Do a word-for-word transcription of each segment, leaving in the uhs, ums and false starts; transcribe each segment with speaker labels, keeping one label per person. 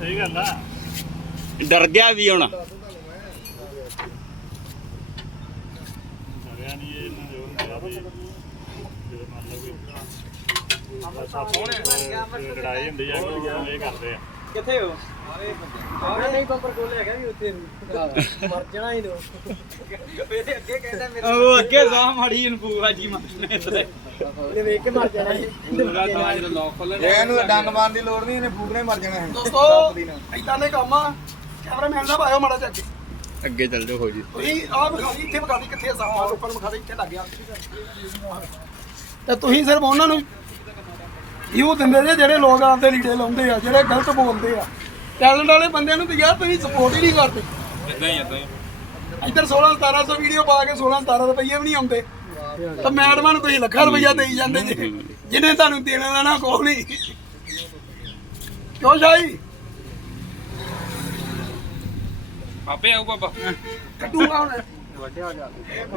Speaker 1: ਸਹੀ ਗੱਲ ਆ
Speaker 2: ਡਰ ਗਿਆ ਵੀ ਹੁਣ
Speaker 1: ਡਰਿਆ ਨਹੀਂ ਇਹ ਇਹਨਾਂ ਦੇ ਉਹ ਵੀ ਜਦੋਂ ਮੰਨ ਲਓ ਵੀ ਸੱਪ ਲੜਾਈ ਹੁੰਦੀ ਆ ਉਹ ਇਹ ਕਰਦੇ ਆ
Speaker 3: ਕਿੱਥੇ ਹੋ ਆਵੇ ਨਹੀਂ ਬੰਪਰ ਕੋਲ ਹੈਗਾ ਵੀ ਉੱਥੇ ਮਰ ਜਾਣਾ ਹੀ ਲੋ ਮੇਰੇ ਅੱਗੇ ਕਹਿੰਦਾ ਮੇਰੇ ਉਹ ਅੱਗੇ ਸਾਹ ਮਾੜੀ ਇਨਫੂ ਆਜੀ ਮਾਰਨੇ ਇਹਦੇ ਵੇਖ ਕੇ ਮਰ ਜਾਣਾ ਸੀ ਪੂਰਾ ਸਮਾਜ ਦਾ ਲੋਕ ਖੋਲਣ
Speaker 4: ਇਹਨੂੰ ਡੰਗ ਮਾਰਨ ਦੀ ਲੋੜ ਨਹੀਂ ਇਹਨੇ ਫੂਕਣੇ ਮਰ ਜਾਣਾ ਹੈ
Speaker 3: ਦੋਸਤੋ ਇਦਾਂ ਦੇ ਕੰਮ ਆ ਕੈਮਰਾਮੈਨ ਸਾਹਿਬ ਆਇਓ ਮਾੜਾ ਚੱਕ
Speaker 2: ਅੱਗੇ ਚੱਲ ਜਾਓ ਹੋ ਜੀ
Speaker 3: ਤੁਸੀਂ ਆਹ ਵਿਖਾ ਦੀ ਇੱਥੇ ਵਿਖਾ ਦੀ ਕਿੱਥੇ ਸਾਹ ਲੋਕਾਂ ਨੂੰ ਵਿਖਾ ਦੇ ਇੱਥੇ ਲੱਗ ਗਿਆ ਤੇ ਤੁਸੀਂ ਸਿਰਫ ਉਹਨਾਂ ਨੂੰ ਯੂ ਦਿੰਦੇ ਜੇ ਜਿਹੜੇ ਲੋਕ ਆਪਦੇ ਲੀੜੇ ਲਾਉਂਦੇ ਆ ਜਿਹੜੇ ਗਲਤ ਬੋਲਦੇ ਆ ਟੈਲੈਂਟ ਵਾਲੇ ਬੰਦਿਆਂ ਨੂੰ ਤੇ ਯਾਰ ਤੁਸੀਂ ਸਪੋਰਟ ਹੀ ਨਹੀਂ ਕਰਦੇ
Speaker 1: ਇਦਾਂ ਹੀ ਇਦਾਂ ਹੀ
Speaker 3: ਇੱਧਰ ਸੋਲਾਂ ਸਤਾਰਾਂ ਸੌ ਵੀਡੀਓ ਪਾ ਕੇ ਸੋਲਾਂ ਸਤਾਰਾਂ ਰੁਪਏ ਵੀ ਨਹੀਂ ਆਉਂਦੇ ਤਾਂ ਮੈਡਮਾਂ ਨੂੰ ਤੁਸੀਂ ਲੱਖਾਂ ਰੁਪਈਆ ਦੇਈ ਜਾਂਦੇ ਜੀ ਜਿਹਨੇ ਤੁਹਾਨੂੰ ਦੇਣਾ ਲੈਣਾ ਕੋਈ ਨਹੀਂ ਕਿਉਂ ਸ਼ਾਹੀ
Speaker 1: ਆਪੇ ਆਊ ਬਾਬਾ
Speaker 3: ਕੱਟੂਗਾ ਹੁਣ
Speaker 4: ਵੱਡਿਆ ਜਾ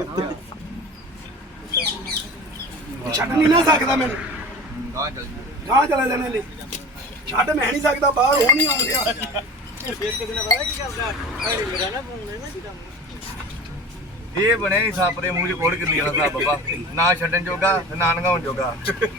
Speaker 3: ਛੱਡ ਨਹੀਂ ਨਾ ਸਕਦਾ ਮੈਨੂੰ
Speaker 4: ਗਾਂ ਚੱਲ
Speaker 3: ਗਾਂ ਚਲਾ ਜਾਣੇ ਲਈ ਛੱਡ ਮੈਂ ਨਹੀਂ ਸਕਦਾ ਬਾਹਰ ਉਹ ਨਹੀਂ ਆਉਂਦਿਆ
Speaker 4: ਫੇਰ ਕਿਸੇ ਨੇ ਪਤਾ ਕੀ ਕਰਦਾ ਐ ਮੇਰਾ ਨਾ ਫੋਨ ਨਾ ਕੀ ਕੰਮ ਇਹ ਬਣੇ ਨਹੀਂ ਸੱਪ ਦੇ ਮੂੰਹ 'ਚ ਕੋੜ ਕਿੱਲੀ ਵਾਲਾ ਸੱਪ ਬਾਬਾ ਨਾ ਛੱਡਣ ਜੋਗਾ ਤੇ ਨਾ ਨਗਾਉਣ ਜੋਗਾ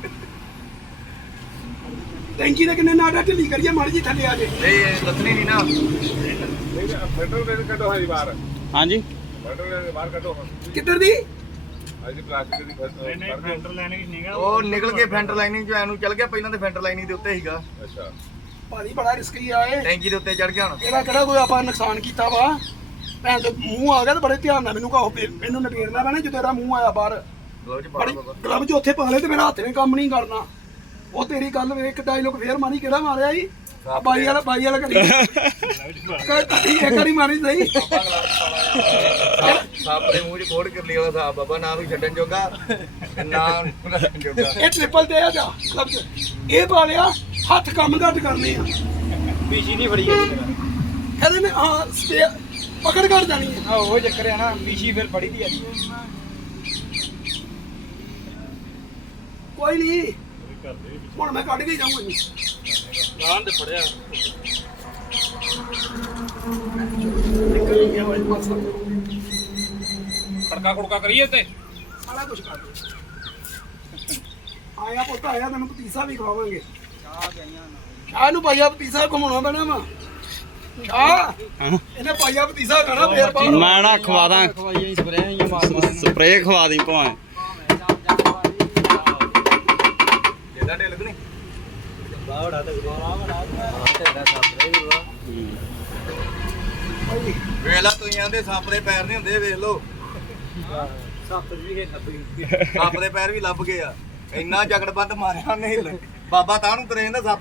Speaker 3: ਟੈਂਕੀ ਦੇ ਕਿੰਨੇ ਨਾਟਾ ਢਿੱਲੀ ਕਰੀਏ ਮਾੜੀ ਜੀ ਥੱਲੇ ਆ ਜੇ
Speaker 4: ਇਹ ਦੱਸਣੀ ਨਹੀਂ ਨਾ
Speaker 5: ਪੈਟਰੋਲ ਦੇ ਕੱਢੋ ਹਾਈ ਬਾਹਰ
Speaker 2: ਹਾਂਜੀ
Speaker 5: ਪੈਟਰੋਲ ਦੇ ਬਾਹਰ ਕੱਢੋ
Speaker 3: ਕਿੱਧਰ ਦੀ
Speaker 5: ਅੱਜ ਪਲਾਸਟਿਕ ਦੀ
Speaker 1: ਨਹੀਂ ਨਹੀਂ ਫੈਂਟਰ ਲੈਣੇ ਨਹੀਂਗਾ
Speaker 4: ਉਹ ਨਿਕਲ ਕੇ ਫੈਂਟਰ ਲਾਈਨਿੰਗ 'ਚ ਐਨੂੰ ਚੱਲ ਗਿਆ ਪਹਿਲਾਂ ਤੇ ਫੈਂਟਰ ਲਾਈਨਿੰਗ ਦੇ ਉੱਤੇ ਸੀਗਾ
Speaker 5: ਅੱਛਾ
Speaker 3: ਭਾਜੀ ਬੜਾ ਰਿਸਕੀ ਆ ਇਹ
Speaker 4: ਟੈਂਕੀ ਦੇ ਉੱਤੇ ਚੜ ਗਿਆ ਹੁਣ
Speaker 3: ਇਹਦਾ ਕਿਹੜਾ ਕੋਈ ਆਪਾਂ ਨੁਕਸਾਨ ਕੀਤਾ ਵਾ ਭੈਣ ਤੇ ਮੂੰਹ ਆ ਗਿਆ ਤੇ ਬੜੇ ਧਿਆਨ ਨਾਲ ਮੈਨੂੰ ਕਹੋ ਮੈਨੂੰ ਨਪੇੜਨਾ ਪੈਣਾ ਜਦੋਂ ਇਹਦਾ ਮੂੰਹ ਆਇਆ ਬਾਹਰ
Speaker 4: ਗਲਵ 'ਚ ਪਾ
Speaker 3: ਬੜੀ
Speaker 4: ਲਓ ਬਾਬਾ
Speaker 3: ਗਲਵ ਚ ਉੱਥੇ ਪਾ ਲਏ ਤੇ ਮੇਰਾ ਹੱਥ ਨੇ ਕੰਮ ਨਹੀਂ ਕਰਨਾ ਉਹ ਤੇਰੀ ਗੱਲ ਵੇਖ ਇੱਕ ਡਾਇਲੋਗ ਫੇਰ ਮਾਰੀ ਕਿਹੜਾ ਮਾਰਿਆ ਸੀ ਆ ਬਾਈ ਵਾਲਾ ਬਾਈ ਵਾਲਾ ਕਰੀ ਇੱਕ ਵਾਰੀ ਮਾਰੀ ਸਹੀ
Speaker 4: ਸੱਪ ਦੇ ਮੂੰਹ 'ਚ ਕੋੜ ਕਿੱਲੀ ਵਾਲਾ ਸੱਪ ਬਾਬਾ ਨਾ ਨੂੰ ਛੱਡਣ ਜੋਗਾ ਤੇ ਨਾ ਉਹਨੂੰ ਰੱਖਣ ਜੋਗਾ
Speaker 3: ਇਹ ਟ੍ਰਿਪਲ ਤੇ ਆ ਜਾ ਕਲੱਬ ਚ ਇਹ ਪਾ ਲਿਆ ਹੱਥ ਕੰਮ ਘੱਟ ਕਰਨੇ ਆ
Speaker 4: ਬੀਜੀ ਨਹੀਂ ਫੜੀ ਗਈ
Speaker 3: ਇਹਦੇ ਨੇ ਹਾਂ ਸਟੇ ਪਕੜ ਕਰ ਜਾਣੀ ਹੈ
Speaker 4: ਆ ਉਹ ਚੱਕਰ ਆ ਨਾ ਬੀਜੀ ਫਿਰ ਫੜੀ ਦੀ ਆ
Speaker 3: ਕੋਈ ਨਹੀਂ ਹੁਣ ਮੈਂ ਕੱਢ ਕੇ ਜਾਊਂਗਾ ਜੀ
Speaker 1: ਗਾਂ ਤੇ ਫੜਿਆ
Speaker 3: ਨਿਕਲ ਗਿਆ ਵਾਈ ਪਾਸਾ
Speaker 1: ਖੜਕਾ ਖੁੜਕਾ ਕਰੀਏ ਤੇ
Speaker 3: ਸਾਰਾ ਕੁਝ ਕਰ ਦੇ ਆਇਆ ਪੁੱਤ ਆਇਆ ਤੈਨੂੰ ਪਤੀਸਾ ਵੀ ਖਵਾਵਾਂਗੇ ਚਾਹ ਨੂੰ ਪਾਈਆ ਪਤੀਸਾ ਘੁਮਾਉਣਾ ਪੈਣਾ ਵਾ ਚਾਹ ਇਹਨੇ ਪਾਈਆ ਪਤੀਸਾ ਖਾਣਾ ਫੇਰ ਬਾਹਰ
Speaker 2: ਮੈਂ ਨਾ ਖਵਾ ਦਾਂ
Speaker 4: ਖਵਾਈਆਂ ਸਪਰੇਆਂ ਮਾਰ ਮਾਰ
Speaker 2: ਸਪਰੇਅ ਖਵਾ ਦੀ ਭਾਵੇਂ
Speaker 4: ਇਹਦਾ ਢਿੱਲ ਕਿ ਨਹੀਂ ਬਾਹੜਾ ਤੇ ਗੋਰਾ ਬਣਾ ਤੇਰਾ ਸਾਪਰੇ ਹੀ ਵਾ ਵੇਖ ਲਾ ਤੁਸੀਂ ਆਂਦੇ ਸੱਪ ਦੇ ਪੈਰ ਨਹੀਂ ਹੁੰਦੇ ਵੇਖ ਲਓ
Speaker 3: ਸੱਤ ਵੀ ਲੱਭ ਗਈ
Speaker 4: ਸੱਪ ਦੇ ਪੈਰ ਵੀ ਲੱਭ ਗਏ ਆ ਇੰਨਾ ਜਗੜਬੰਦ ਮਾਰਿਆ ਉਹਨੇ ਬਾਬਾ ਤਾਂ ਨੂੰ ਤਰੇ ਜਾਂਦਾ ਸੱਪ